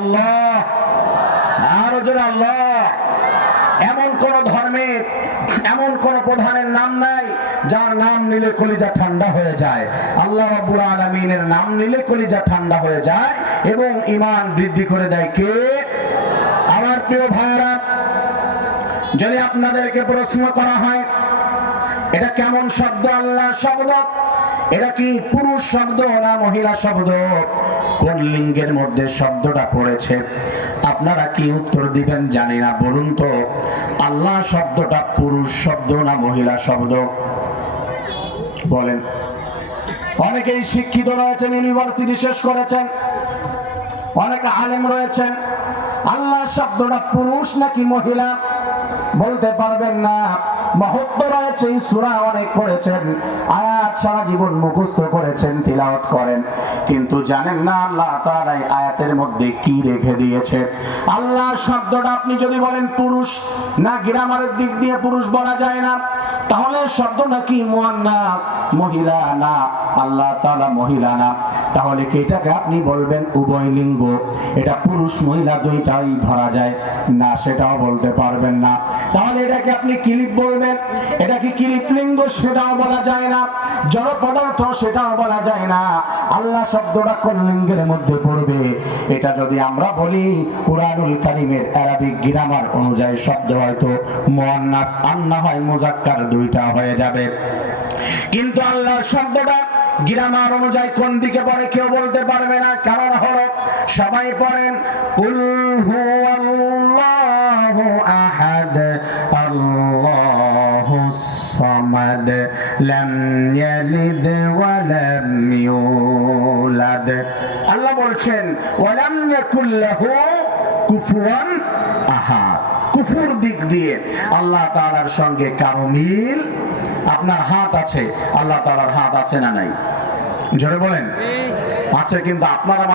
আল্লাহ, আরো জোরে আল্লাহ। এমন কোন ধর্মের, এমন কোন প্রধানের নাম নাই যার নাম নিলে কলিজা ঠান্ডা হয়ে যায়। আল্লাহ রাব্বুল আলামিনের নাম নিলে কলিজা ঠান্ডা হয়ে যায় এবং ঈমান বৃদ্ধি করে দেয় কে? আমার প্রিয় ভাইরা, যদি আপনাদেরকে প্রশ্ন করা হয় এটা কেমন শব্দ? আল্লাহ শব্দ, এটা কি পুরুষ শব্দ না মহিলা শব্দ? কোন লিঙ্গের মধ্যে শব্দটা পড়েছে? আপনারা কি উত্তর দিবেন জানি না। বলুন তো, আল্লাহ শব্দটা পুরুষ শব্দ না মহিলা শব্দ? বলেন। অনেকেই শিক্ষিত রয়েছেন, ইউনিভার্সিটি শেষ করেছেন, অনেকে আলেম রয়েছেন, আল্লাহ শব্দটা পুরুষ নাকি মহিলা বলতে পারবেন না। মহত্ব রয়েছে, সূরা অনেক পড়েছেন, আয়াত সারা জীবন মুখস্থ করেছেন, তিলাওয়াত করেন, কিন্তু জানেন না আল্লাহ তাআলা এই আয়াতের মধ্যে কি রেখে দিয়েছে। আল্লাহ শব্দটা আপনি যদি বলেন পুরুষ, না গ্রামারের দিক দিয়ে পুরুষ বলা যায় না, তাহলে শব্দটা কি মুয়ান্নাস, মহিলা না, আল্লাহ তাআলা মহিলা না, তাহলে কি এটাকে আপনি বলবেন উভয় লিঙ্গ, এটা পুরুষ মহিলা দুইটাই ধরা যায় না? সেটাও বলতে পারবেন না। তাহলে এটাকে আপনি কিলিপ বলবেন, এটা কি কিলিপ লিঙ্গ? সেটাও বলা যায় না। জড় পদার্থ, সেটাও বলা যায় না। আল্লাহ শব্দটা কোন লিঙ্গের মধ্যে পড়বে এটা যদি আমরা বলি, কুরআনুল কারীমের আরবিক গ্রামার অনুযায়ী শব্দ হয়তো মুয়ান্নাস আর না হয় মুযাক্কার, দুইটা হয়ে যাবে। কিন্তু আল্লাহর শব্দটা গ্রামার অনুযায়ী কোন দিকে পড়ে কেউ বলতে পারবে না। কারণ হলো সবাই পড়েন কুল হুয়াল্লাহু আহাদ আল্লাহুস সামাদ লাম ইয়ালিদ ওয়া লাম ইউলাদ। আল্লাহ বলছেন ওয়া লাম ইয়াকুল লাহু কুফুয়ান আহাদ। কুফুর দিক দিয়ে আল্লাহ তাআলার সঙ্গে কারো মিল। আপনার হাত আছে, আল্লাহ তাআলার হাত আছে না নাই? জোরে বলেন। আছে, কিন্তু আপনারা